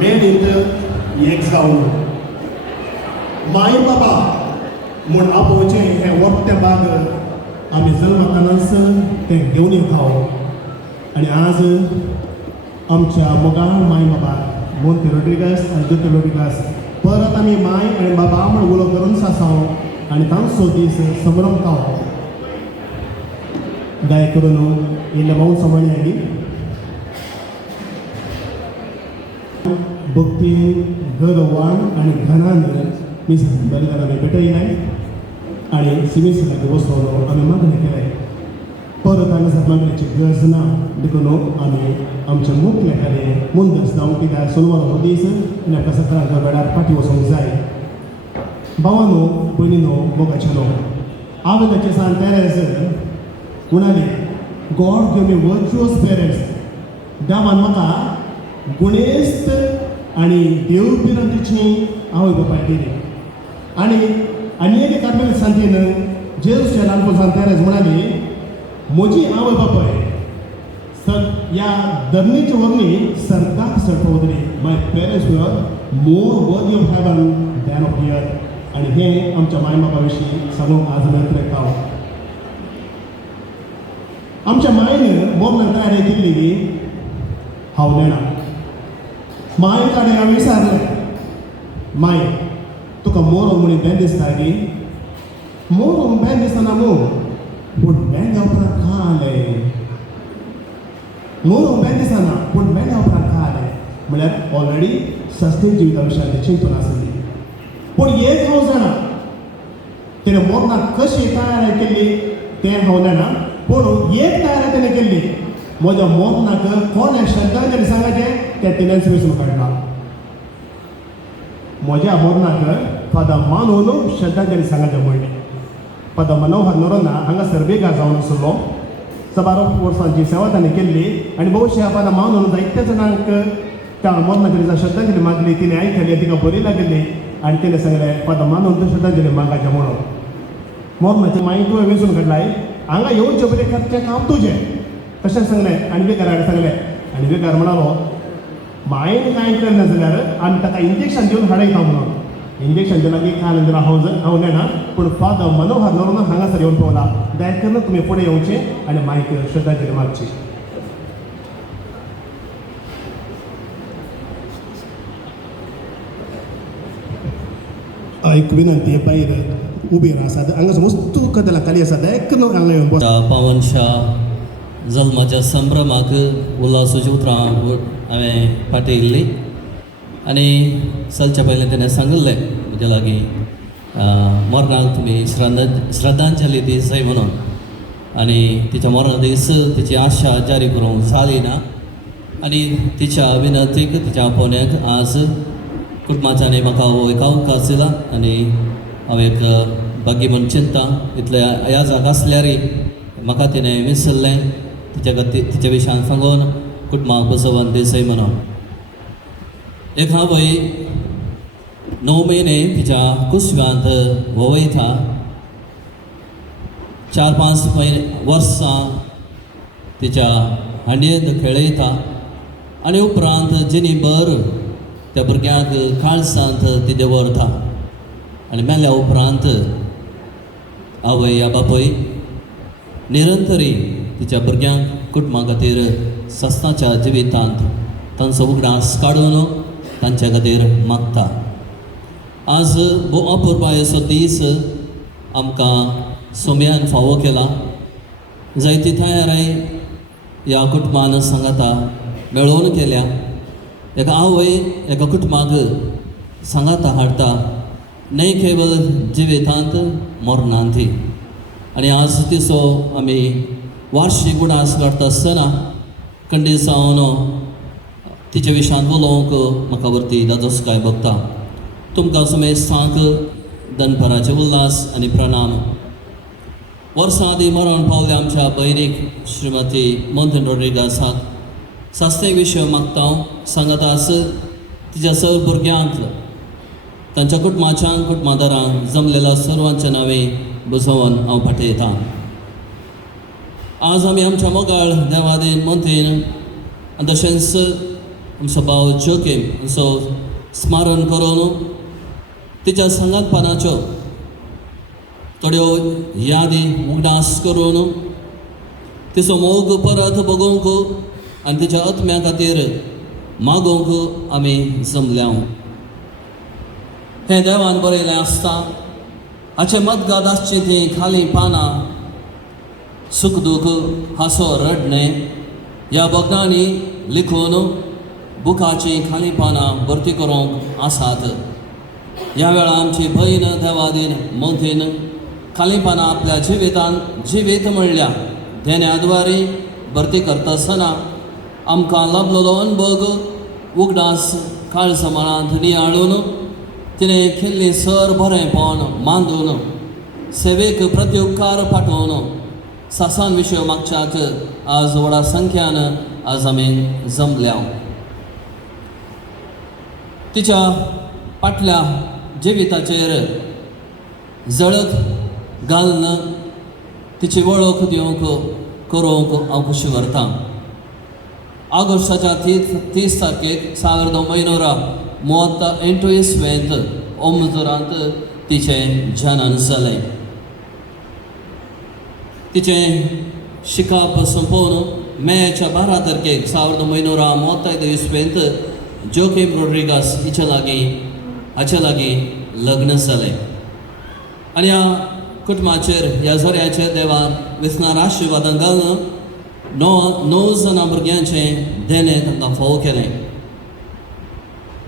मेळीत एक जावन माय बाबा म्हूण आपोवचें हें वखतें भाग आमी जल्मतानाच तें घेवन येताव आनी आज आमच्या मोगाळ माय बाबा मोंते रोड्रिगस आनी दोतोर रोड्रिगस परत आमी माय आनी बाबा म्हूण उलो करून सासाव आनी तांचो दीस संभ्रमताव दया करून इल्लें मौन सांबाळयांनी भक्ती गरवान आनी घनान मिस बलिदान आमी पेटयलें आनी सिमीस लागीं वचून आमी मागणें केलें परत आमी मागणेची गरज ना देखून आमी आमचे मुख्य कडेन मुंदस जावं कित्याक सोनवार हो दीस आनी आमकां सकाळच्या वेळार फाटीं वचूंक जाय भावांनो भयणीनो मोगाचेनो हांवें ताचे सान तेरेस म्हणाली गॉड गिव मी वर्च्युअस पेरंट्स देवान म्हाका गुणेस्त आनी देवपिरांतीची आवय बापाय दिली आनी एक कार्मेल सांगेन जेरूच्या ल्हानपण सांगतारेच म्हणाली म्हजी आवय बापाय ह्या धरणीच्या वगणी सर्गाक सरपवतली माय parents are more worthy of heaven than of the earth आनी हें आमच्या माय बापा विशीं सांगूंक आज मेळटलें हांव आमच्या मायन मोरणाक तयारी केल्ली हांव नेणा माय कडेन हांवें विचारलें माय तुका मोरो म्हणून बेन दिसता न्ही मोरो बेन दिसना न्हू पूण मेंढ्या उपरांत खालें मोरो बेन दिसना पूण मेंढ्या उपरांत खालें म्हळ्यार ऑलरेडी सस्तेन जिविता विशयाची चिंतून आसली पूण एक हांव जाणा तिणें मोरणाक कशी तयारी केल्ली तें हांव जाणा पूण एक तयारी तिणें केल्ली म्हज्या मोरणाक कोणें श्रद्धांजली सांगचें तें तिणेंच विसरून काडला म्हज्या मोरणाक फादर मानून श्रद्धांजली सांगचें म्हणली फादर मनोहर नोरोना हांगा सर्वेकार जावन आसलो 12 वर्सांची सेवा ताणें केल्ली आनी भोवशे फादर मानून जायत्या जाणांक त्या मोरणाक श्रद्धांजली मागली तिणें आयकली तिका बरी लागली आनी तिणें सांगलें फादर मानून श्रद्धांजली मागचें म्हणून मोरणाचें मागीर तुवें वेंचून काडलाय हांगा येवचें बरें करचें काम तुजें तशें सांगलें आनी बेकाराक सांगलें आनी बेकार म्हणालो मायेन कांय करना जाल्यार आमी ताका इंजेक्शन दिवन हाडयता म्हणून इंजेक्शन दिलां की काल जाल्यार हांव नेना पूण फादर मनोहर नोरोना हांगासर येवन पावला दया करून तुमी फुडें येवचें आनी मायक श्रद्धांजली मागची एक विनंती भायर उबी आसात हांगा वस्तू कदेलां खाली आसा दया करून हांगा येवन पावनशा जल्माच्या संभ्रमाक उल्हासाची उतरां हांवें पाठयल्ली आनी चलच्या पयलें तेणें सांगलें म्हज्या लागीं मरणाक तुमी श्रद्धांजली दीस जाय म्हणून आनी तिच्या मरणा दीस तिची आशा जारी करूंक जाली ना आनी तिच्या विनंतीक तिच्या आपोवण्याक आज कुटुंबाच्यांनी म्हाका हो एक अवकाश दिला आनी हांव एक भाग्य म्हूण चिंता इतले याजाक आसल्यारय म्हाका तिणें विसरलें तिच्या विशयान सांगून कुटुंबाक बसोवन देसाय म्हणून एक आवय 9 म्हयने तिच्या कुसव्यांत वोवयता 4-5 वर्सां तिच्या हांडयेंत खेळयता आनी उपरांत जिणीभर त्या भुरग्याक काळसांत ती दवरता आनी मेल्या उपरांत आवय या बापूय निरंतरी तिच्या भुरग्यांक कुटुंबा खातीर सस्ताच्या जिवितांत तांचो उगडास काडून तांच्या खातीर मागता आज भोव अपुरबायेचो दीस आमकां सोम्यान फावो केला जायती तयारी ह्या कुटुंबान सांगाता मेळोवन केल्या एका आवय एका कुटुंबाक सांगाता हाडटा न्हय केवळ जिवितांत मरणांत आनी आज तिचो आमी वार्षिक उडास काडटा आसतना खंडीत जावन तिच्या विशयान उलोवंक म्हाका वरती दादोसकाय भोगता तुमकां समेस्तांक दनपराचे उल्हास आनी प्रणाम वर्सां आदीं मरण पावल्या आमच्या भयणीक श्रीमती मोंते रोड्रिगसाक सास्ते विशय मागता सांगता आस तिच्या सगळ्या भुरग्यांक तांच्या कुटुंबादारांक जमलेल्या सर्वांच्या नांवे बसोवन हांव पाठयतां आज आमी आमच्या मोगाळ देवादीन मोंतेन आनी तशेंच आमचो भाव जोकेम हांचो स्मरण करून तिच्या संगतपणाच्यो थोड्यो यादी उगडास करून तिचो मोग परत बगूंक आनी तिच्या आत्म्या खातीर मागोवंक आमी जमल्या. हें देवान बरयलें आसता. हाचे मदगाद आसची ती खाली पानां, सुख दूख हांसो रडणें ह्या भगनांनी लिखून बुकाची खाली पानां भरती करूंक आसात. ह्या वेळा आमची भयण देवादीन मोतीन खाली पानां आपल्या जिवीत म्हणल्या धेन्याद्वारे भरती करता आसतना आमकां लाभलेलो अनुभव उगडास काळसमाळांत नियाळून तिणें केल्ली सर बरेंपण मांडून सेवेक प्रत्युपकार पाठोवन सासान विशय मागच्याक आज व्हडा संख्यान आज आमी जमल्या. तिच्या फाटल्या जिविताचेर जळक घालन तिची वळख दिवंक करूंक हांव खुशी व्हरतां. ऑगस्टाच्या 30 तारखेक 1938 इस्वेंत ओमजुरांत तिचें जनन जालें. तिचें शिकाप संपोवन मेच्या 12 तारखेक 1935 इस्वेंत जोकेम रोड्रिगास हाचे लागीं लग्न जालें. आनी ह्या कुटुंबाचेर ह्या झऱ्याचेर देवान विस्नार आशिर्वादान घालून 9 जाणां भुरग्यांचें देणें तांकां फावो केलें.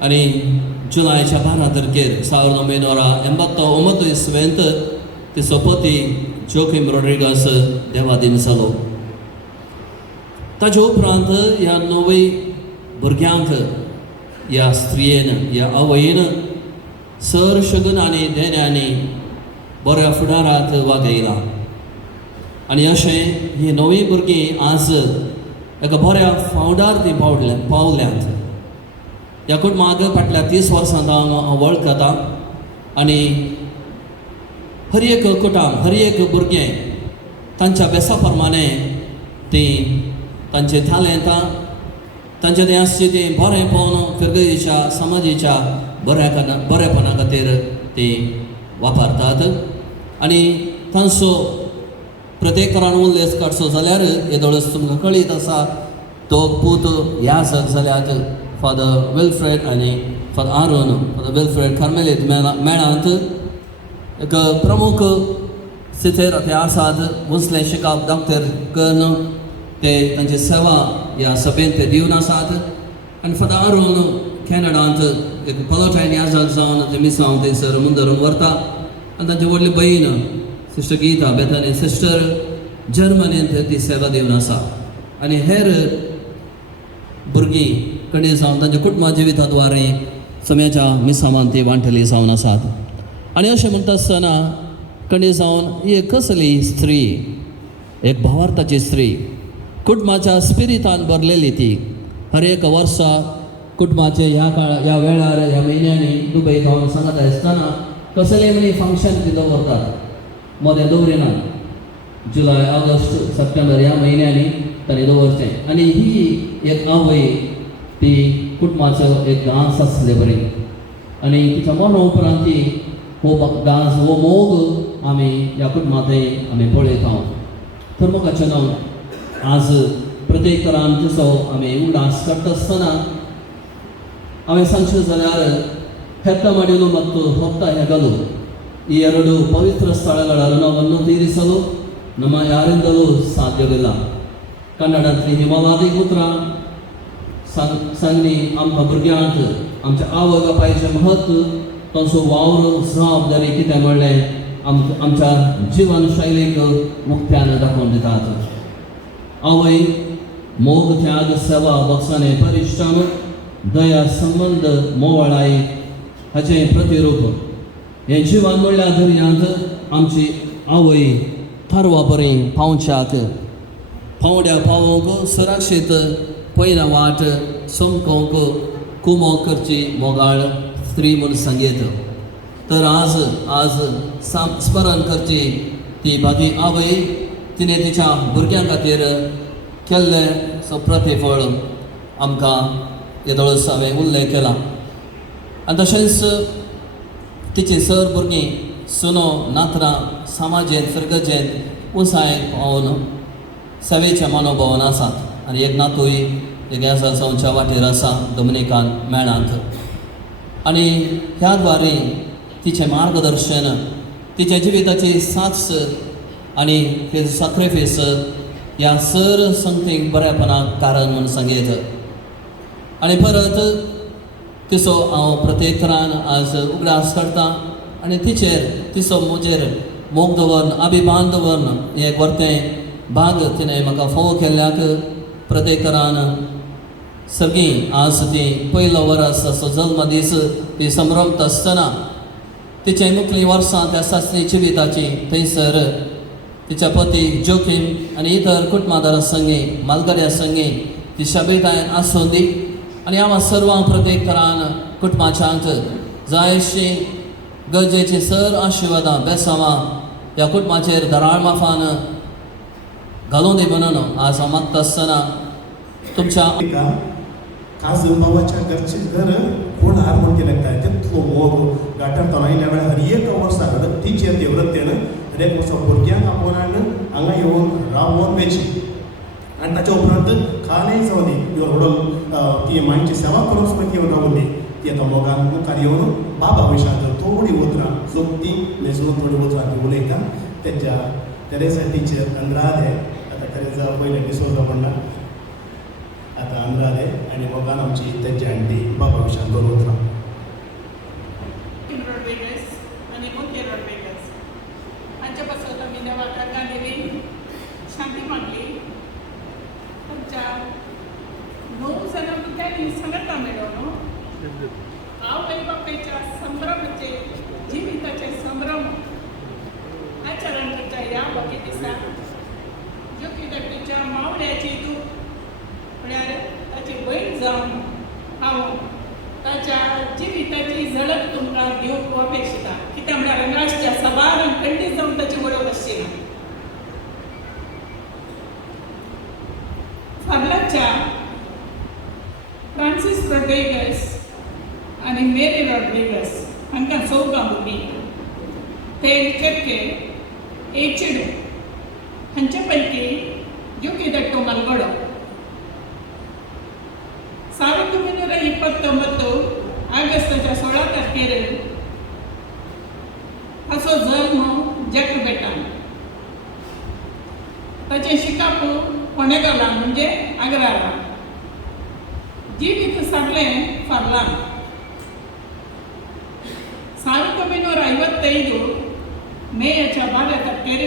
आनी जुलायच्या 12 तारखेर 1989 इस्वेंत तिचो पती जोकेम रोड्रिगास देवादीन जालो. ताचे उपरांत ह्या 9 भुरग्यांक ह्या स्त्रियेन ह्या आवयन सर शगनांनी देण्यांनी बऱ्या फुडारांत वागयला. आनी अशें ही 9 भुरगीं आज एका बऱ्या फावडार ती पावल्यांत. ह्या कुटुंबाक फाटल्या 30 वर्सां हांव वळखता आनी हर एक कुटुंब हर एक भुरगें तांच्या बेसा प्रमाणे ती तांचे टॅलंटां तांचे तें आसची ती बरेंपण फिरगेच्या समाजीच्या बरेपणा खातीर ती वापरतात. आनी तांचो प्रत्येकान उल्लेख काडचो जाल्यार येदोळस तुमकां कळीत आसा तो पूत ह्या जाल्यात फादर विल्फ्रेड आनी फादर आरोन. फादर विल्फ्रेड कार्मेलीत मेळांत एक प्रमुख स्थितीर ते आसात. मुसलें शिकाप दाखतर करून ते तांची सेवा ह्या सभेंत ते दिवन आसात. आनी फादर आरोन कॅनडांत एक पॉलोटायन याजक जावन ते मिसांव थंयसर मुंदरून व्हरता. आनी तांची व्हडली भयण सिस्टर गीता बेतानी सिस्टर जर्मनींत ती सेवा दिवन आसा. आनी हेर भुरगीं कडेन जावन तांच्या कुटुंबा जिविता द्वारे समेच्या मिसांवान ती वांटली जावन आसात. आनी अशें म्हणटा आसतना कडेन जावन ही एक कसली स्त्री, एक भावार्थाची स्त्री, कुटुंबाच्या स्पिरितान भरलेली ती. हर एक वर्सा कुटुंबाचे ह्या वेळार ह्या म्हयन्यांनी दुबय जावन सांगता आसतना कसलेय म्हणी फंक्शन ती दवरतात. मोदें दवरिनात. जुलय ऑगस्ट सप्टेंबर ह्या म्हयन्यांनी तांणी दवरचें. आनी ही एक आवय ती कुटुंबाचो एक डांस आसले बरी. आनी तिच्या मरणा उपरांत ती हो डांस हो मोग आमी ह्या कुटुंबांत आमी पळयता. थर्मोकाचें नांव आज प्रत्येक तरान जसो आमी डांस करता आसतना हांवें सांगचें जाल्यार ಹೆತ್ತ ಮಡಿಲು ಮತ್ತು ಹೊತ್ತ ಹೆಗಲು ಈ ಎರಡು ಪವಿತ್ರ ಸ್ಥಳಗಳ ಋಣವನ್ನು ತೀರಿಸಲು ನಮ್ಮ ಯಾರಿಂದಲೂ ಸಾಧ್ಯವಿಲ್ಲ. कन्नडांतली हिमवादी उतरां सांगली आमकां भुरग्यांक आमच्या आवय बापायचें महत्व तांचो वावर जबाबदारी कितें म्हणलें आमच्या जिवन शैलीक मुख्यान दाखोवन दितात. आवय मोग त्याग सेवा बक्षाने परिश्रम दया संबंध मोवळाई हाचें प्रतिरूप. हें जिवन म्हणल्या दर्यांत आमची आवय थारवा बरें पावच्याक पावड्या पावोवंक सुरक्षीत पयला वाट सोमकोवंक कुमो करची मोगाळ स्त्री म्हूण सांगीत. तर आज स्मरण करची ती भागी आवय तिणें तिच्या भुरग्यां खातीर केल्लें प्रतिफळ आमकां येदोळस हांवें उल्लेख केला आनी तशेंच तिची सर भुरगीं सुनो नात्रां समाजेंत फिरगजेंत उंचायेक पावून सेवेच्या मनोभावान आसात आनी एक नातूय एक ह्या संवच्या वाटेर आसा दोमिनिकान मेळांत आनी ह्या द्वारे तिचें मार्गदर्शन तिच्या जिविताची साथ आनी हिज सॅक्रिफायस ह्या सर संगतीक बरेपणाक कारण म्हूण सांगयत आनी परत तिचो हांव प्रत्येक तरान आज उगडास करतां आनी तिचो म्हजेर मोग दवरन अभिमान दवरन एक वर्तें भाग तिणें म्हाका फोव केल्ल्याक प्रत्येक तरान सगळीं आज ती पयलो वर्स असो जल्म दीस ती संभ्रमत आसतना तिचे मुखलीं वर्सां त्या सासणी जिविताची थंयसर तिच्या पती जोखीम आनी इतर कुटुंबादारां संगी मालगड्यां संगी ती शाबेतायेन आसूं दी आनी आम्हा सर्वांक प्रत्येक तरान कुटुंबाच्यांक जायशीं गरजेची सर आशिर्वादां बेसांवां ह्या कुटुंबाचेर धराळ माफान घालूं दी म्हणून आज हांव मागता आसतना तुमच्या खास बाबाच्या घरचे घर कोण हार म्हणते लागता तितलो मोग गाठार तोरायल्या वेळार हर एक वर्सा तिचे देवरतेन हर एक वर्सा भुरग्यांक आपोवन हांगा येवन रावोन वेची आनी ताच्या उपरांत खाले जावन दी व्हडलो ती मायची सेवा करून सुद्दां येवन रावून दी ती आतां मोगान मुखार येवन बाबा वयशांत थोडी उतरां जोगती मेजून थोडी उतरां ती उलयता तेच्या तेरेसा टिचर अंद्रादे आतां तेरेसा पयले डिसोजा म्हणटा आतां अंद्रादे आनी मोगान आमची तेची आंटी बाबा वयशांत दोन उतरां Rodriguez आणि मुख्य Rodriguez हांच्यापासून आमी देवाक गांधीवी शांती मागली तुमच्या 9 जाणां पित्यांनी सांगता मेळोन आवय बापेच्या संभ्रमाचे जिविताचे संभ्रम आचरण करता ह्या बाकी दिसा जोखीदट्टीच्या मावळ्याची तूं म्हळ्यार ताची भयण जावन हांव ताच्या जिविताची झळक तुमकां दिवंक अपेक्षिता कित्याक म्हळ्यार रंगाच्या सभारान खंडीत जावन ताची वळख आसची ना फार्लाच्या फ्रांसीस रॉड्रिगस आणि मेरी रॉड्रिगस हांकां चौगां भुरगीं ते केपके एचड हांचे पैकी जोखीदट्टो मालगडो 1929 ಆಗಸ್ಟ್च्या 16 तारखेर ताचो जल्म जॅकबेटान ताचें शिकाप कोणेगाला म्हणजे आग्रारा जिवीत सारलें फार्लान 1955 मेच्या 12 तारखेर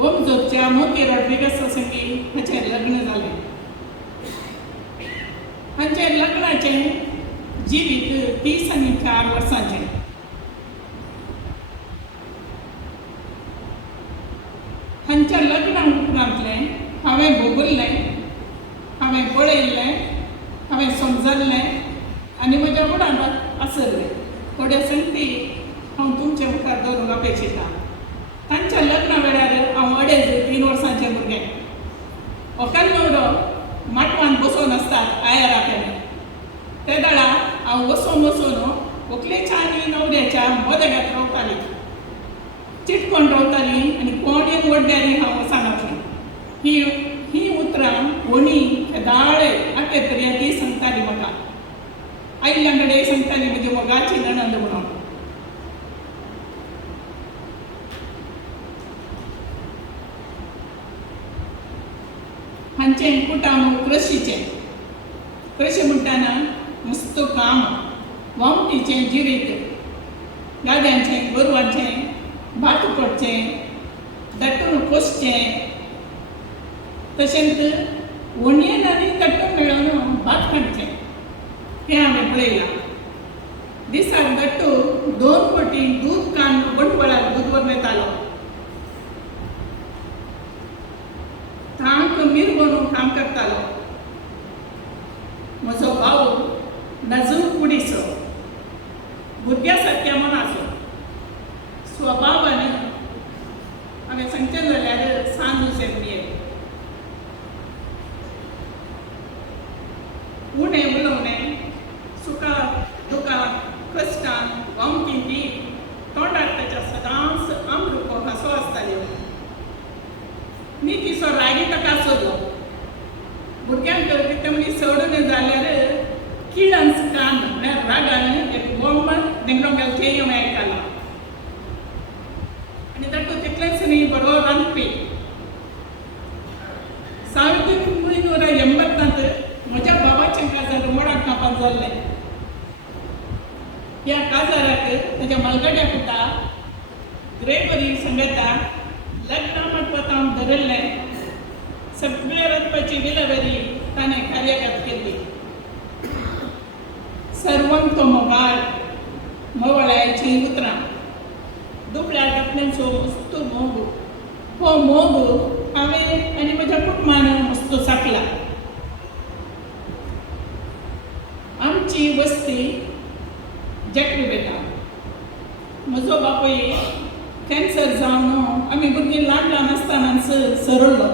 ओमजोतच्या मोती रॉड्रिगस संगी हाचें लग्न जालें हांचे लग्नाचें जिवीत 30 आनी 4 वर्सांचें हांच्या लग्ना उपरांतलें हांवें भोगुल्लें हांवें पळयल्लें हांवें समजल्लें आनी म्हज्या मुडांत आसल्लें थोड्यो संगती हांव तुमचे मुखार दवरूंक अपेक्षिता तांच्या लग्ना वेळार हांव 3 वर्सांचें भुरगें व्हंकल न्हवरो माटवान बसून आसतात आयरा कडेन ते दाळा हांव वचून व्हंकलेच्या आनी न्हवऱ्याच्या मदेगांत रावतालीं चिटकोन रावतालीं आनी कोण येवन वड्ड्यारी हांव वचनासलें ही उतरां वणी दाळे आटे तरी ती सांगताली म्हाका आयिल्ल्या कडेन सांगताली म्हजी मोगाची नणंद म्हणून हांचें कुटाम कृषी म्हणटाना मस्त काम वामटीचें जिवीत गाद्यांचें गोरवांचें भात पडचें दट्टून पोसचें तशेंच वणयेन आनी दट्टून मेळोन भात काडचें हें हांवें पळयलां दिसाक दट्टू 2 फावटी दूद कान बंडपळार दूद व्हरून येतालो तांक मिरवून काम करतालो म्हजो भाऊ नाजूक कुडीचो भुरग्या सारक्या मनाचो स्वभावान हांवें सांगचें जाल्यार सांज उसें उणें उलोवणें कान म्हळ्यार रागान एक बोंब देंगरोंक गेलो तें हांवें आयकलां आनी तातूंत तितलेंच न्ही बरो रांदपी 1980 म्हज्या बाबाचें काजार रुमडाक कापाक जाल्लें ह्या काजाराक ताच्या मलगड्या पुता ग्रेगोरी संगता लग्न मंडपांत धरिल्लें सगळे रचपाची विलवरी ताणें कार्यगत केली सर्वंत मोगाळ मोवळ्याची उतरां दुबळ्या टपण्यांचो मस्तो मोग हो मोग हांवें आनी म्हज्या कुटुंबान मस्तो साकला आमची वस्ती जॅक्री बेटा म्हजो बापूय कॅन्सर जावन आमी भुरगीं ल्हान ल्हान आसतना सरल्लो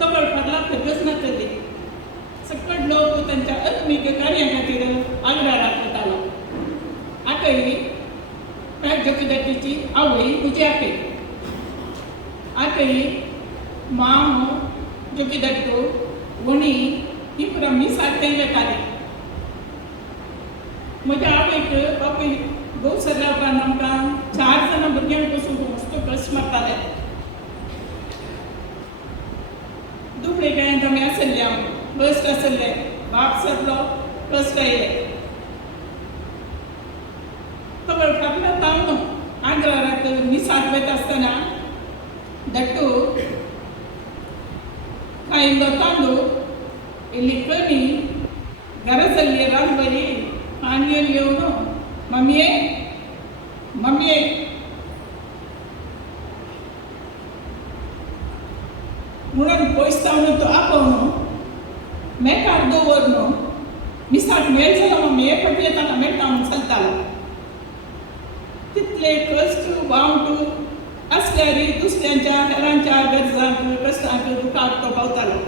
तो कळपाक खबरच नासली सकट लोक तांच्या आत्मीक कार्या खातीर आग्राराक वतालो आकय प्राग जोकिदाटीची आवय तुजी आकय आकय माव जोकिदाटू वणी ही पुरा मिसाक थंय वेताली म्हज्या आवयक बापूय गोवसर रावपाक आमकां 4 जाणां भुरग्यांक पसून मस्त कश्ट मारताले दुबळे गायांत आमी आसल्ले हांव फस्ट आसल्ले बाप सरलो फस्ट आयले तो कळपाक हांव आग्राराक मिसाक वयता आसतना दट्टू कायिल्लो तांदूळ इल्ली कणी घरा जाल्ली रांदबरी आनी येवन मम्मीये मम्मीये म्हणून पयस जावन तो आपोवन मेकार दवर न्हू मिसाक मेळ जालो मम्मी फाटी येताना मेळटा म्हूण चलतालो तितले कश्ट वावटू आसल्यारय दुसऱ्यांच्या हेरांच्या गरजांक कश्टांक दुखाक तो पावतालो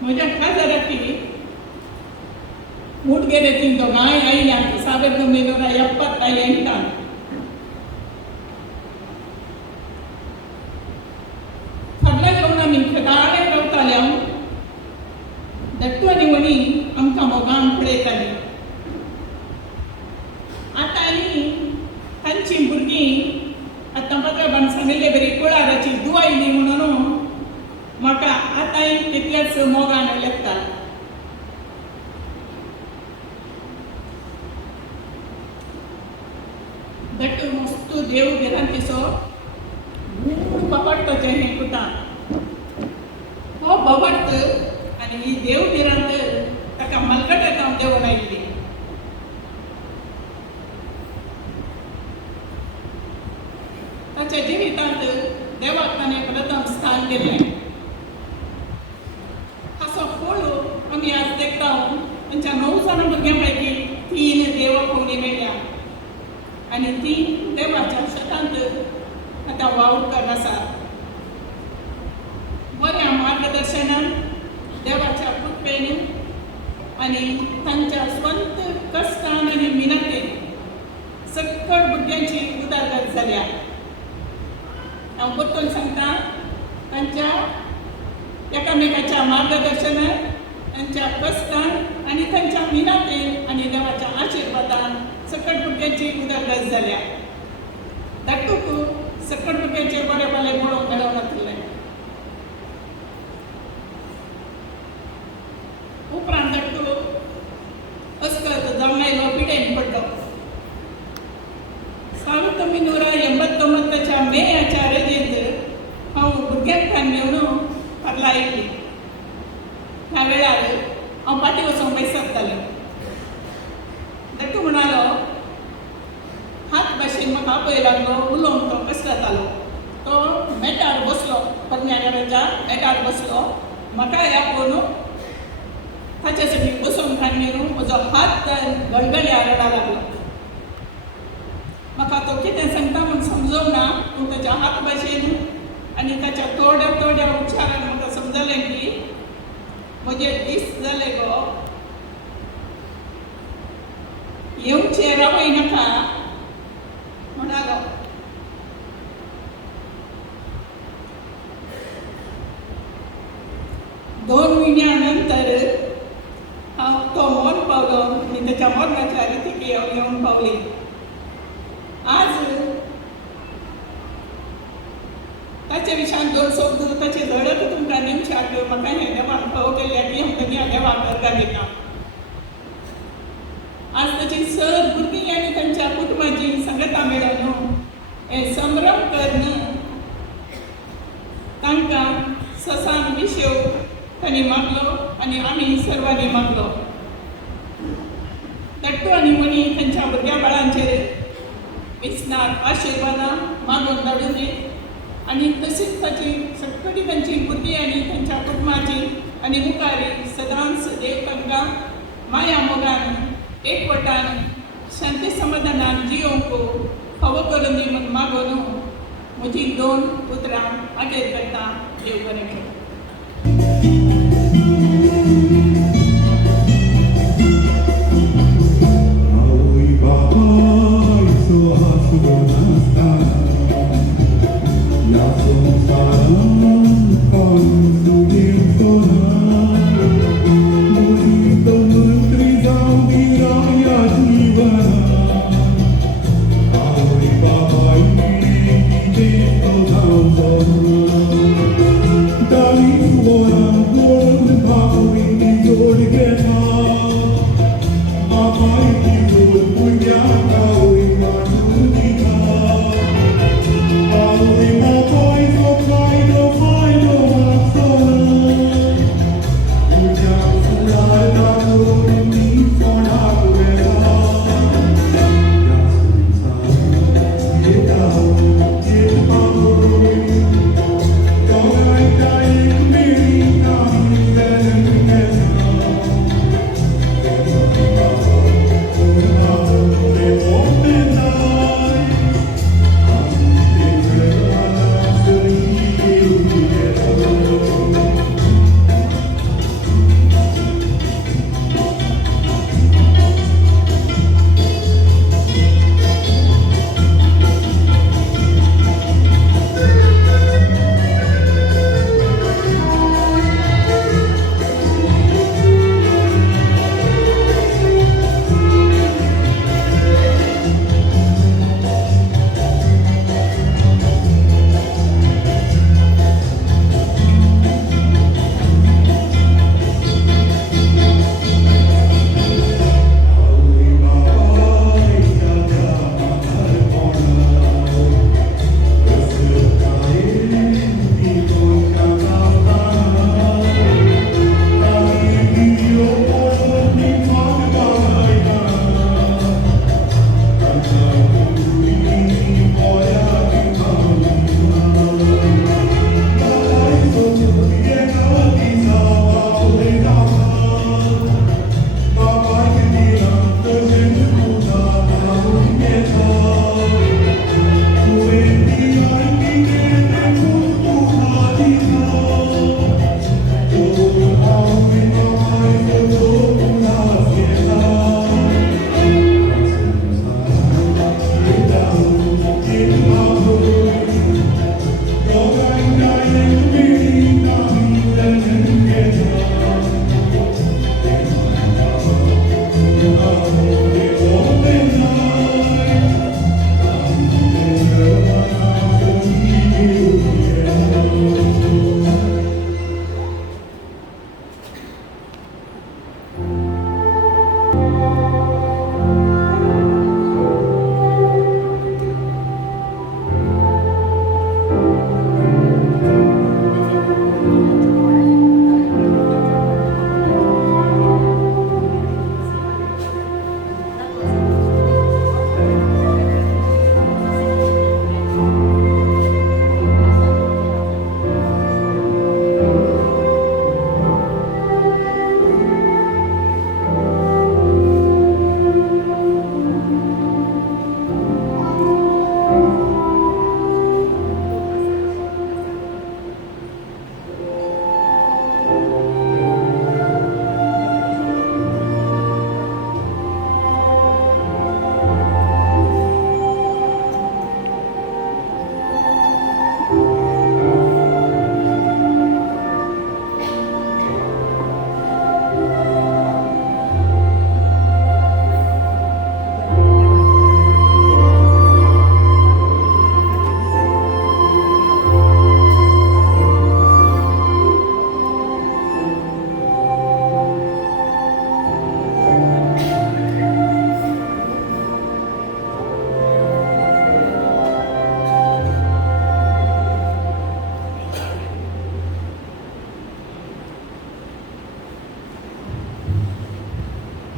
म्हज्या काजाराकी मुडगेरेतीन दोगांय आयल्यांक सागर मेलोरा 78 फाटल्या येवन आमी खेदाडे रावताले हांव दट्टू आनी वणी आमकां मोगान पळयतालीं आतांय तांचीं भुरगीं आतां पत्राबान सांगिल्ले बरी कुळाराची दुवा आयली म्हणून म्हाका आतांय तितलेच मोगान लागता दट्टू मस्त देव गिरांतीचो खूब बाबडटाचें हें कुटां हो बाबडट आनी ही देव गिरांत ताका मलगड्याक हांव देवून आयिल्ली ताच्या जिवितांत देवाक ताणें प्रथम स्थान दिल्लें हाचो फळ आमी आज देखता तांच्या 9 जाणां भुरग्यां पैकी 3 देवा पळोवणी मेळ्ळ्या आनी ती देवाच्या शेतांत आतां वावुरकार आसात बऱ्या मार्गदर्शनान देवाच्या कृपेन आनी तांच्या स्वंत कश्टान आनी मिनतीन सकट भुरग्यांची उदरगत जाल्या हांव बद्दल सांगता तांच्या एकामेकाच्या मार्गदर्शनान तांच्या कश्टान आनी तांच्या मिनतीन आनी देवाच्या आशिर्वादान सकट भुरग्यांची उदरगत जाल्या दाटूक सकट भुरग्यांचे बरे बरे पळोवंक मेळनासलें उपरांत दाटू अस्कत जावन आयलो पिडेन पडलो 1989 मेच्या रजेंत हांव भुरग्यांक मेळून फाटला आयिल्ली ह्या वेळार हांव पाटी वचोंक पयस सरतालें दाटू म्हणालो हात भाशेन म्हाका आपय लागलो उलोवंक तो कशें जातालो तो मेटार बसलो पद्म्यागराच्या मेटार बसलो म्हाका ह्या पळोवन ताचे साठी बसोंक काडून म्हजो हात गळगळ्या रडा लागलो म्हाका तो कितें सांगता म्हूण समजूंक ना पूण ताच्या हात भाशेन आनी ताच्या थोड्या थोड्या उच्चारान म्हाका समजलें की म्हजे दीस जाले गो येवचे रावय नाका म्हणालो 2 महिन्यानंतर हांव तो मोर पावलो आनी तेच्या मोरणाच्या रितीक हांव येवन पावली. आज ताचे विशयान 2 शब्द ताचे धडक तुमकां दिवच्याक म्हाका हें देवान फावो केल्या की हांव तांच्या देवाक अर्गां दिता. आज ताची सर भुरगीं आनी तांच्या कुटुंबाची संगता मेळून हे संभ्रम करून तांकां ससान विशेव तांणी मागलो आनी आमी सर्वांनी मागलो. दट्टू आनी मणी तांच्या भुरग्या बाळांचेर विस्नार आशिर्वादां मागून धाडून दी आनी तशीच ताची सगळी तांची भुरगीं आनी तांच्या कुटुंबाची आनी मुखारी सदांच देव तांकां माया मोगान एकवटान शांती समाधानान जियोंक फावो करून दी म्हूण मागून म्हजी 2 उतरां आखेर करता. देव बरें करूं. Aoi babai sohasgo nastana Ya samsaram kan sudhir sona Murito mantri zambi raya jivana Aoi babai ki je to zamsona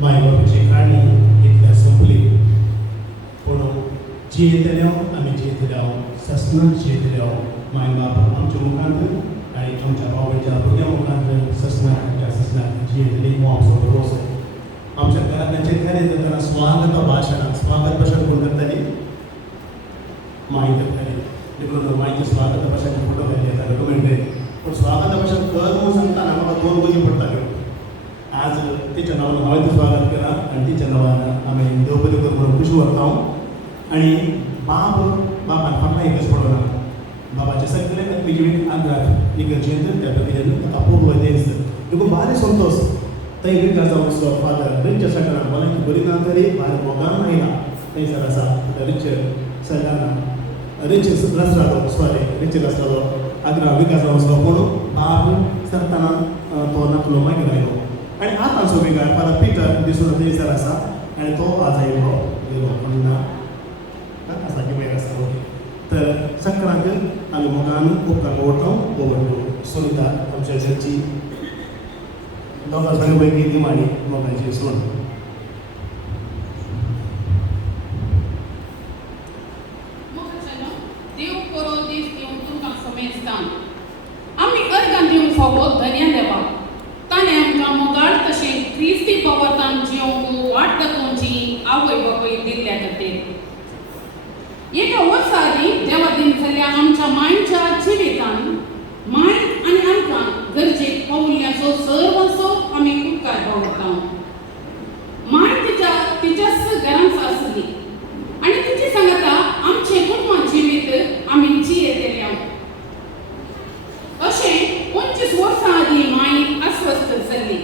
माय बापाची काणी इतल्या संपली पूण जियेतल्यो आमी जियेतल्यो ससनान जियेतल्यो माय बाप आमच्या मुखांत आनी आमच्या बाबाच्या भुरग्या मुखांत ससनान जियेतली हो आमचो भरोसो आमच्या घरांतल्याचे खरें जाताना स्वागत भाशण कोण करताली माय करताली देखून मायचे स्वागत भाशणाचे फोटो घातले येता डॉक्युमेंटरी पूण स्वागत भाशण कर म्हणून सांगताना म्हाका 2 गोष्टी पडटाल्यो आज तिच्या नांवान हांवें तें स्वागत केलां आनी तिच्या नांवान आमी देव बरें कर म्हणून खुशी व्हरता आनी बापान फाटल्यान एकच पडना बाबाचे सगळे आत्मिजीवीक आदार इगर्जेंत त्या प्रक्रियेन ताका खूब वयतेच देखून बारी संतोष थंय बी गाजावचो फादर रिच सगळ्यांना मला की बरी ना तरी भायर मोगान आयला थंयसर आसा रिच सगळ्यांना रिच रस्तालो सॉरी रिच रस्तालो आग्रा विकासा वचलो पूण बाब सरताना तो नाकलो मागीर आयलो आनी आतां सोबीकार फादर पिटर दिसून थंयसर आसा आनी तो आज आयलो पूण आसा की वयर आसा ओके तर सकाळांक आमी मोगान उपकार ओवडटा सुनिता आमच्या चर्ची दोगां सगळे पैकी दिमाडी मोगाची सोड देव करो दीस दिवन तुमकां समेस्तान आमी अर्गां दिवंक फावो धन्य देवा ताणें आमकां मोगाळ तशें क्रिस्ती पवतान जियोंक वाट दाखोवची आवय बापूय दिल्ल्या खातीर एका वर्सा आदी देवा दिन जाल्ल्या आमच्या मांयच्या जिवितान मांय आनी आमकां गरजेक पावल्ल्याचो सर्वसो आमी उपकार बावगता मांय तिच्याच घरांत आसली आनी तिची सांगता आमचे कुटुंब जिवीत आमी जियेतल्या अशें 25 वर्सां आदी मांय अस्वस्थ जाल्ली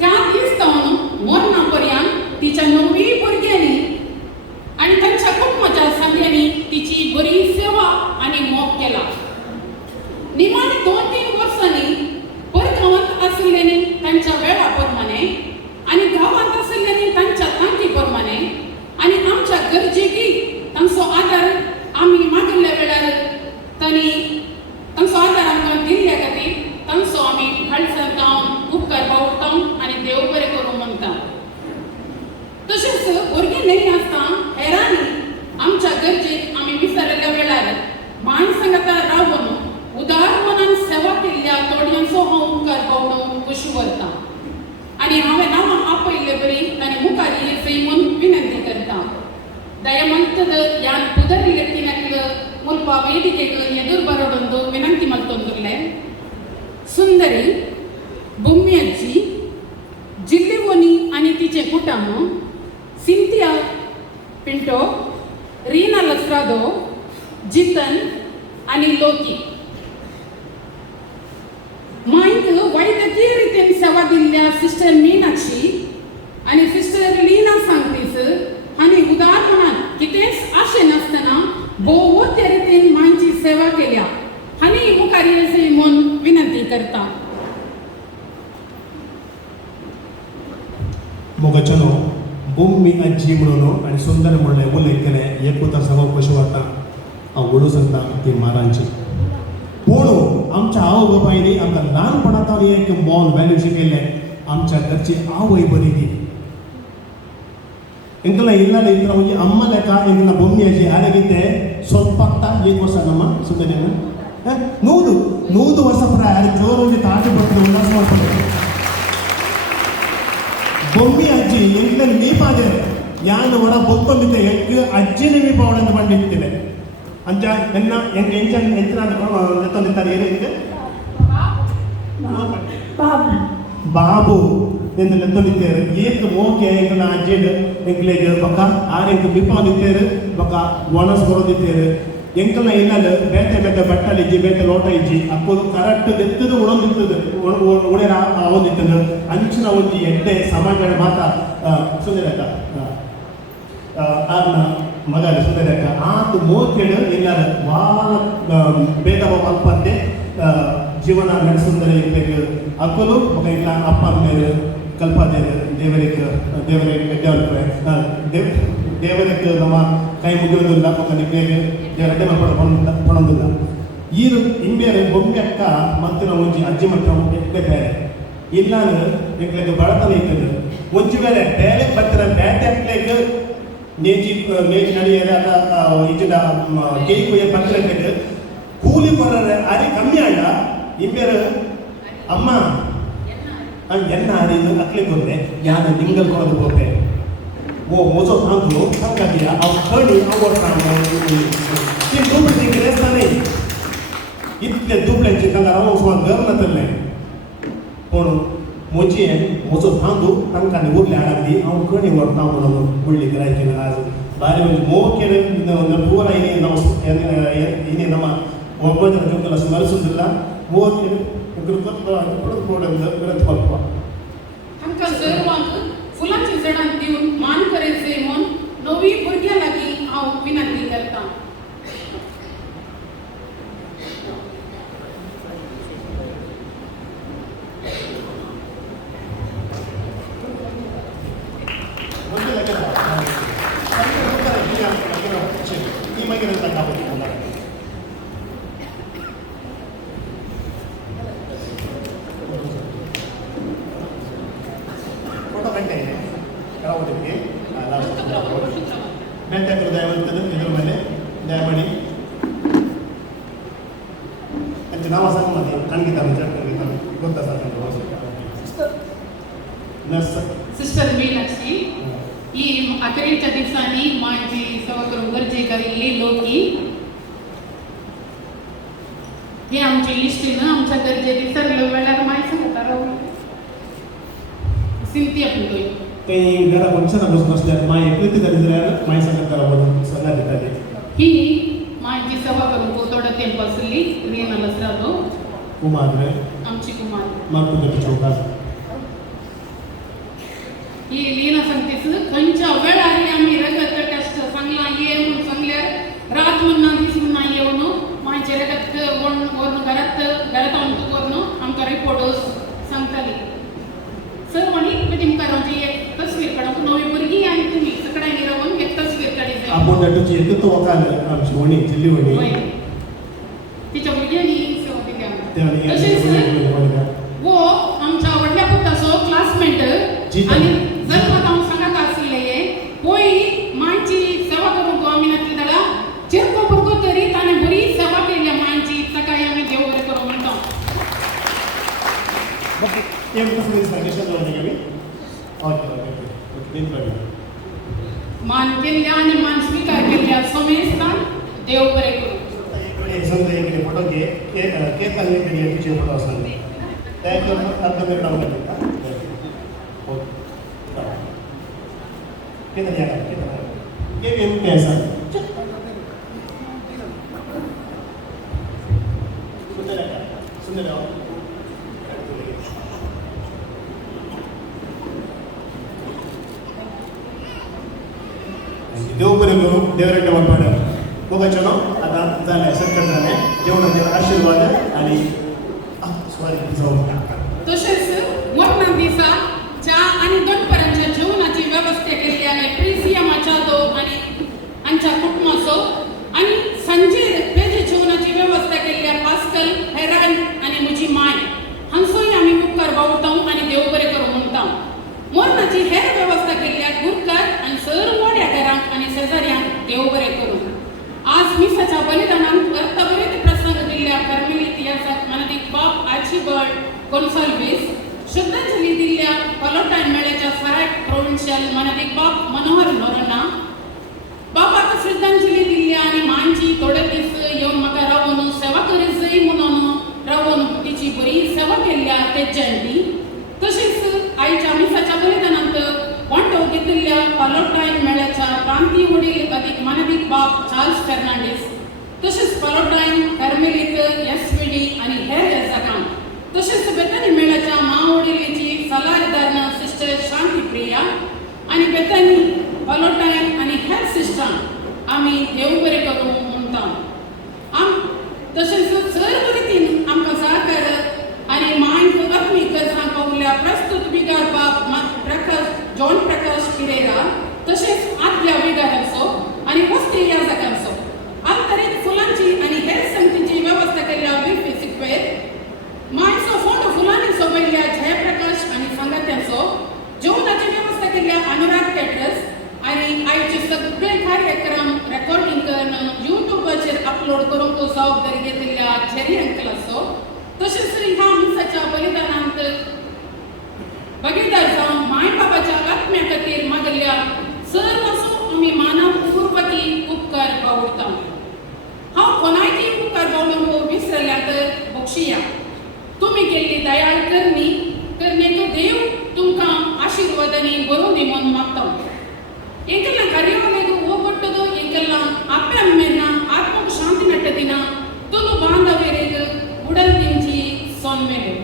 त्या दिसतावन मरणा पर्यंत तिच्या 9 भुरग्यांनी आनी तांच्या कुटुंबाच्या सगळ्यांनी तिची बरी सेवा आनी मोग केला निमाणी 2-3 वर्सांनी परगांवांत आशिल्ल्यांनी तांच्या वेळा प्रमाणे आनी गांवांत आशिल्ल्यांनी तांच्या तांकी प्रमाणे आनी आमच्या गरजेकी तांचो आदार आमी मागिल्ल्या वेळार तांचो आदार आमकां दिल्ल्या खातीर तांचो आमी भाळसरता उपकार बावगता आनी देव बरें करूं म्हणटा तशेंच भुरगीं ल्हान आसता हेरांनी आमच्या गरजेक आमी विसरलेल्या वेळार मांय सांगता रावन उदार मनान सेवा केल्ल्या तोडयांचो हांव उपकार बावडून खुशी व्हरता आनी हांवें नांवां आपयल्ले बरी ताणें मुखार येवचें म्हूण विनंती करता ದಯಮಂತದ ಯಾನ್ ಪುದರಿ ಲೆಕ್ಕಿನಕ್ಲು ಮುಲ್ಪ ವೇದಿಕೆಗಳು ಎದುರು ಬರೋದೊಂದು ವಿನಂತಿ ಮಲ್ತೊಂದುಲ್ಲೆ ಸುಂದರಿ ಬೊಮ್ಮಿ ಅಜ್ಜಿ ಜಿಲ್ಲಿವೋನಿ आणि तिचे कुटुंब सिंथिया पिंटो रीना लस्रादो जितन आणि लोकी मांयक वैद्यकीय रितीन सेवा दिल्ल्या सिस्टर मीनाक्षी आणि सिस्टर लीना सांगतीस आणि उदार मनात कितेंच आशे नासतना भोव त्या रितीन मांयची सेवा केल्या आनी मुखार येवचें म्हूण विनंती करता मोगाचनो बोम्मी अज्जी म्हणून आणि सुंदर म्हणलें उल्लेख केले एक उतर सांगूंक कशें वता हांव उलोवंक सांगता ती मारांची पूण आमच्या आवय बापायनी आमकां ल्हानपणांत एक मोल व्हॅल्यू शिकयलें आमच्या घरची आवय बरी ती ಎಂಕಲ ಇಲ್ಲ ಇದ್ರ ಒಂಜಿ ಅಮ್ಮ ಲೆಕ್ಕ ಎಂಕಲ ಬೊಮ್ಮಿ ಅಜ್ಜಿ ಯಾರಿಗಿದ್ದೆ ಸ್ವಲ್ಪ ಏಕ್ ವರ್ಷ ನಮ್ಮ ಸುಂದರಿಯಮ್ಮ 100 ವರ್ಷ ಪ್ರಾಯ ಜೋರು ಒಂಜಿ ತಾಟಿ ಬರ್ತದೆ ಉಲ್ಲಾಸ ಮಾಡ್ತಾರೆ ಬೊಮ್ಮಿ ಅಜ್ಜಿ ಎಂಕಲ ಮೀಪಾದೆ ಯಾನು ಒಡ ಬೊಕ್ಕೊಂಡಿದ್ದೆ ಎಂಕ್ ಅಜ್ಜಿನ ಮೀಪ ಒಡಂದು ಬಂದಿರ್ತೇನೆ ಅಂಚ ಎನ್ನ ಎಂಕ ಎಂಚಿನ ಎತ್ತೊಂದಿದ್ದಾರೆ ಏನಿದೆ ಬಾಬು ಎಂದು ಲೆತ್ತೊಂದಿದ್ದೇರು ಏಕ ಮೋಕೆ ಎಂಕಲ ಅಜ್ಜಿಗೆ ಎಂಕ್ಲೆಗೆ ಬೊಕ್ಕ ಆರೆಂಕ ಬಿಪ್ಪಾಂದಿದ್ದೇರು ಬೊಕ್ಕ ಒಣಸ್ ಬರೋದಿದ್ದೇರು ಎಂಕಲ್ನ ಇಲ್ಲದ ಬೇಟೆ ಬೇಟೆ ಬಟ್ಟಲು ಇಜ್ಜಿ ಬೇಟೆ ಲೋಟ ಇಜ್ಜಿ ಅಪ್ಪದು ಕರೆಕ್ಟ್ ದೆತ್ತದು ಉಣಂದಿರ್ತದೆ ಉಡೇರ ಅವೊಂದಿರ್ತದೆ ಅಂಚಿನ ಒಂಜಿ ಎಡ್ಡೆ ಸಮಾಜ ಮಾತ ಸುಂದರಕ್ಕ ಆತನ ಮಗ ಸುಂದರಕ್ಕ ಆತು ಮೋಕೆಡು ಇಲ್ಲದ ಭಾಳ ಭೇದ ಅಲ್ಪಂತೆ ಜೀವನ ನಡೆಸುತ್ತಾರೆ ಇರ್ಬೇಕು ಅಕ್ಕಲು ఒక ఇట్లా అప్ప మీరు ಕಲ್ಪದೇವೆ ದೇವರಿಗೆ ದೇವರಿಗೆ ನಮ್ಮ ಕೈ ಮುಗಿಯೋದಿಲ್ಲ ఒక ನಿಮಗೆ ದೇವರಡ್ಡೆ ಪಡೋದಿಲ್ಲ ಈರು ಇಂಬೇರೆ ಬೊಮ್ಮೆ ಅಕ್ಕ ಮತ್ತಿನ ಒಂಜಿ ಅಜ್ಜಿ ಮಕ್ಕ ಎಡ್ಡೆ ಬೇರೆ ಇಲ್ಲ ಎಂಕ್ಲೆಗೆ ಬಡತನ ಇರ್ತದೆ ಒಂಚು ಬೇರೆ ಬೇರೆ ಬರ್ತಾರೆ ಬ್ಯಾಟೆ ಹಾಕ್ಲಿಕ್ಕೆ ನೇಜಿ ಮೇಜ್ ನಡೆಯಲ್ಲ ಈಜಿನ ಕೇಕ್ ಬರ್ತಾರೆ ಕೂಲಿ ಕೊರ್ರೆ ಅರಿ ಕಮ್ಮಿ ಅಲ್ಲ ಇಬ್ಬರು ಅಮ್ಮ ಎನ್ನ ಅರಿದು ಹಾಕ್ಲಿಕ್ಕೆ ಹೋದ್ರೆ ಯಾರು ನಿಂಗಲ್ ಕೊಡೋದು ಹೋಗ್ರೆ ಓ ಮೋಸೋ ತಾಂತು ಹಾಗಾಗಿಲ್ಲ ಅವ್ರು ಕಣ್ಣಿ ಅವ್ರು duplicate resta nei itle duplicate kanga rawo so garna telle kono moji en mozo thandu tanka ne urle adagdi aw koni warta mono bulli grai kena az bari mo mo kere na pura ini nama ಒಬ್ಬನ ಜೊತೆಲ ಸ್ಮರಿಸುವುದಿಲ್ಲ mo kere gurutwa program berat palwa आमकां सर्वांक फुलांची झाडां दिवन मान करेचे म्हूण नवी भुरग्यां लागीं हांव विनंती करतां. सिस्टर मीनाक्षी ही अखेरच्या दिवसांनी माझी सवकर गरजे करिल्ली लोकी हे आमची लिस्टीनं आमच्या गरजे विसरले वेळार माय सांगता राहू सिंती आपली ते घरा फंक्शन बसून असल्यात माय एकटी तरी जाल्यार माय सांगता राहू सल्ला दिताली ही माझी सभा करून कोतोडा तेंप आसली रियन आसरादो कुमार आमची कुमार मार्कुदे चौकात ही लीना सांगतेस खंयच्या वेळार आमी रगत टेस्ट सांगला ये म्हणून सांगल्यार रात म्हणना दीस म्हणना येवन मायचे रगत वर्ण घरात हाडून व्हरून आमकां रिपोर्टर्स सांगताली सर म्हणी तुमकां रावची एक तस्वीर काडूंक नवी भुरगीं आनी तुमी सगळ्यांनी रावून एक तस्वीर काडी जाय आपण दाटूची एकच वकाल आमची वणी जिल्ली वणी तिच्या भुरग्यांनी सेवा दिली आमकां त्याने तशेंच वो आमच्या व्हडल्या पुताचो क्लासमेट आनी जर म्हाका हांव सांगता आसलें पळय मांयची सेवा करूंक आमी नातली जाल्यार चिरको भुरगो तरी ताणें बरी सेवा केली मांयची ताकाय आमी देव बरें करूं म्हणटा एक तस्वीर सजेशन जावन गेली ओके ओके तीन प्रकार मान केल्ल्या आनी मान स्वीकार केल्ल्या समेस्तान देव बरें करूं एक संदे एक फोटो घे केक आनी एक तुझे फोटो आसा त्या अर्ध मिनिट लावून घे कितना यार कितना ये भी कैसा सुंदर आओ देव बरें करूं देवरेट वापरता बघायचं ना आता झालं संकट झालं जेवणाचे आशीर्वाद आणि सॉरी जाऊ तशेंच वखणा दिसा च्या आनी दनपरांच्या जेवणाची वेवस्था केल्ली आहे प्रिसियमाच्या दो आनी आमच्या कुटुंबाचो आनी सांजेर वेजे जेवणाची वेवस्था केल्ली आहे पास्कल हेरान आनी म्हजी माय हांचोय आमी उपकार बावटाव आनी देव बरें करूं म्हणटा मरणाची हेर वेवस्था केल्ली आहे गुरकार आनी सर्व व्हड्या घरांक आनी शेजाऱ्यांक देव बरें करूं आज मिसाच्या बलिदानांत वर्ता बरे ते प्रसंग दिल्ल्या कार्मेलीत इतिहासाक मनादीक बाप आर्चिबल्ड गोन्साल्वीस श्रद्धांजली दिल्ल्या पलोटायन मेळ्याच्या फॅट प्रोविन्शियल मनादीक बाप मनोहर नोरोना बापाक श्रद्धांजली दिल्ल्या आनी मांची थोडे दीस येवन म्हाका रावून सेवा करीत जाय म्हणून रावून तिची बरी सेवा केल्ल्या ते जयंती तशेंच आयच्या मिसाच्या बलिदानांत वांटो घेतिल्ल्या पलोटायन मेळ्याच्या प्रांतीय वडील अदीक मनादीक बाप चार्ल्स फेर्नांडीस तशेंच पलोटायन कार्मेलीत एसवीडी आनी हेर येजकांक तशेंच बेतानी मेळ्याच्या मावडिलीची सलाहदारन सिस्टर शांती प्रिया आनी बेतानी पलोटायन आनी हेर सिस्टरांक आमी देव बरें करूं म्हणटा तशेंच सर्व रितीन आमकां सहकार आनी मांयक आत्मीक गरजां पावल्या प्रस्तुत विगार बाब प्रकाश जॉन प्रकाश पिरेरा तशेंच आदल्या विगारांचो आनी वस्ती याजकांचो आंतरीक फुलांची आनी हेर संगतीची वेवस्था केल्ल्या विफी सिक्वेर मायचो फोंड फुलांनी सोबयल्ल्या जयप्रकाश आनी सांगात्यांचो जेवणाची जबाबदारी घेतलेल्या चेरी अंकल असो तसेच ह्या मिसाच्या बलिदानांत बघितल्यार जावन माय बाबाच्या आत्म्या खातीर मागल्या सर्व असो आमी मानवपूर्वकी उपकार बावडटा हांव कोणायची उपकार बावडूंक विसरल्या तर बक्षिया तुम्ही केल्ली दयाळ करण्याचो देव तुमकां आशिर्वादांनी बरोवन दी म्हणून मागता ಎಂಕೆಲ್ಲ ಕರೆಯೋಲೆಗೂ ಹೋಗ್ಬಿಟ್ಟದು ಎಂಕೆಲ್ಲ ಅಪ್ಪ ಅಮ್ಮೆನ್ನ ಆತ್ಮಕ್ಕೆ ಶಾಂತಿ ನಟ್ಟದಿನ ತುಲು ಬಾಂಧವ್ಯರಿಗೆ उडल तेंची सोनमेलो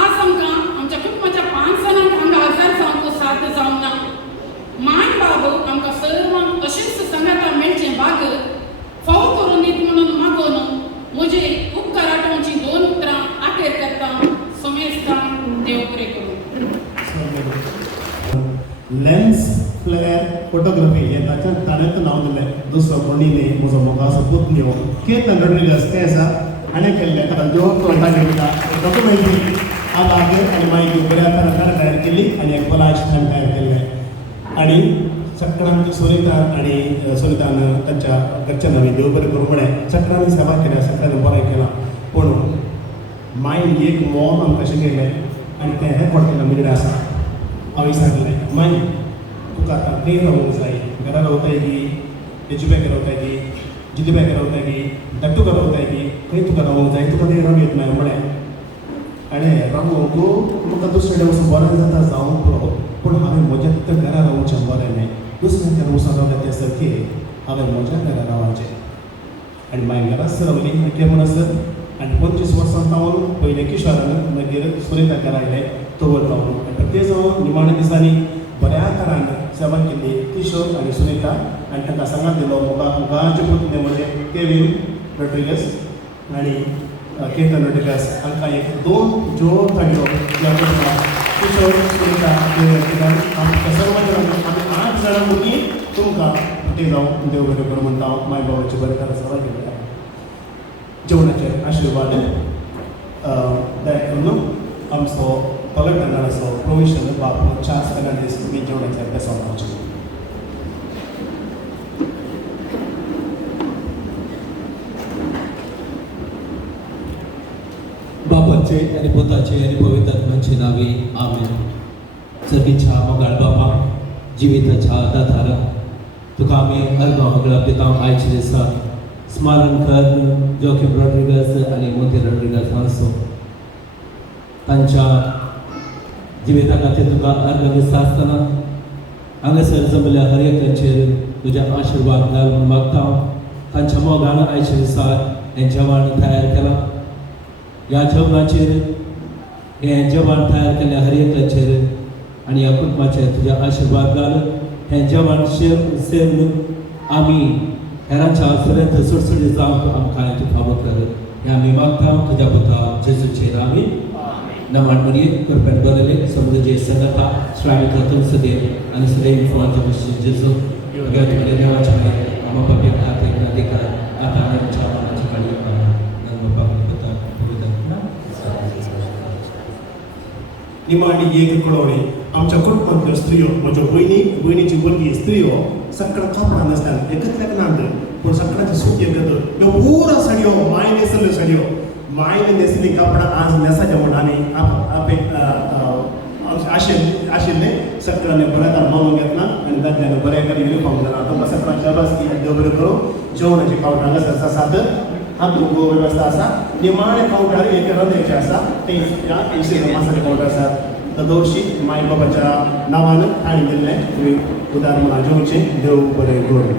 आज आमकां आमच्या कुटुंबाच्या 5 जाणांक हांगा हजर जावंक साथ जावंक ना माय बाब आमकां सर्वांक अशीच संगाता मेळचें भाग फावो करून दीत म्हणून मागोन म्हजे उपकार आठोवची 2 उतरां आखेर करता समेस्तां देव बरें करूं लेन्स फ्लेअर फोटोग्राफी हे ताच्या ताणें नांव दिलें दुसरो कोणी न्ही म्हजो मोगाचो पुतण्यो केतन रॉड्रिगस ते आसा हाणें केल्लें ताका देव तोंडाक घेतला डॉक्युमेंटरी आगे आनी मागीर बऱ्या तरान तयार केली आनी एक कोलाज तयार केल्लें आनी सक्रांत सुनीतान तांच्या घरच्यांना देव बरें करूं म्हळें सक्रांत सेवा केल्या सक्रांत बरें केलां पूण मायन एक मोल आमकां शिकयलें आनी तें हें पडटलें म्हणजे आसा हांवें सांगलें माय तुका आतां फ्री रावूंक जाय घरा रावताय की तेजी बॅग रावताय की जिती बॅग रावताय की धाकटुका रावताय की खंय तुका रावूंक जाय तुका तें राव येत ना म्हळें आनी रावूंक म्हाका दुसरे वचून बरें जाता जावं पुरो पूण हांवें म्हज्या घरा रावचें बरें न्ही दुसऱ्या वचून रावता ते सारके हांवें म्हज्या घरा रावचें आनी मागीर घराच रावली ते म्हणसर आनी 25 वर्सां जावन पयले किशोरान मागीर सुनीता घरा आयले तोवर रावून ते जावन निमाणे दिसांनी बऱ्या तरान सेवा केली किशोर आनी सुनीता आनी ताका सांगात दिलो मोगाचे पुतणे म्हणजे केविन रॉड्रिगस आनी केतन रॉड्रिगस हांकां एक 2 ज्यो थाळयो किशोर सुनीता आमकां सर्वांच्या आमी 8 जाणां भुरगीं तुमकां ते जावं देव बरें करूं म्हणटा हांव माय बाबाची बरें तरा सेवा केली जेवणाचे आशिर्वाद करून आमचो पलटणाचो प्रोविशन बापू चार्ल्स फेर्नांडीस तुमी जेवणाचे अभ्यास वाचचे बापाचे आणि पुताचे आणि पवित्र आत्म्याचे नावे आमेन सर्गीच्या मोगाळ बापा जिविताच्या दातारा तुका आमी अर्द हगळा दिता आयचे दिसा स्मरण कर जोखीम रॉड्रिगस आणि मोती रॉड्रिगस हांचो तांच्या जिविता खातीर तुका अर्ग दिसता आसतना हांगासर जमल्या हर एकाचेर तुज्या आशिर्वाद घाल म्हूण मागता तांच्या मोगान आयच्या दिसा हें जेवण तयार केलां ह्या जेवणाचेर हें जेवण तयार केल्ल्या हर एकाचेर आनी ह्या कुटुंबाचेर तुज्या आशिर्वाद घाल हें जेवण सेवन आमी हेरांच्या पर्यंत सुटसुटीत जावंक आमकां तूं फावो कर हें आमी मागता तुज्या पुता जेजूचे नांवान नमान म्हणये करपेट बरले समुद्र जे संगता श्रावित तुम सदैव आणि सदैव फळांच्या मशीन जेजू तुमच्या देवाच्या आम्हा पप्पे खाते अधिकार आता आमच्या मनाची काळजी करा नम बाप पता पवित्र निमाणी एक कळवणी आमच्या कुटुंबातल्यो स्त्रियो म्हज्यो भयणीची भुरगीं स्त्रियो सकाळ कापडां नासतात एकच नांद पूण सकाळची सुटी घेतात ह्यो पुरो साडयो माय न्हेसल्यो साडयो मायने न्हेसली कापडां आज नेसाच्या म्हणांनी आपे आशिल्ले सकाळने बऱ्या तरेन मागून घेतला आनी दादल्यान बऱ्या तरेन युनिफॉर्म घाला तुमकां सकाळ शाबास की देव बरें करूं जेवणाची कावंटां हांगासर आसात हात धुवो वेवस्था आसा निमाणे कावंटार एक रंदेचे आसा ते मासाचे कावंटार आसात दवशी माय बाबाच्या नांवान हांवें दिल्लें तुमी उदार म्हणा जेवचें देव बरें करूं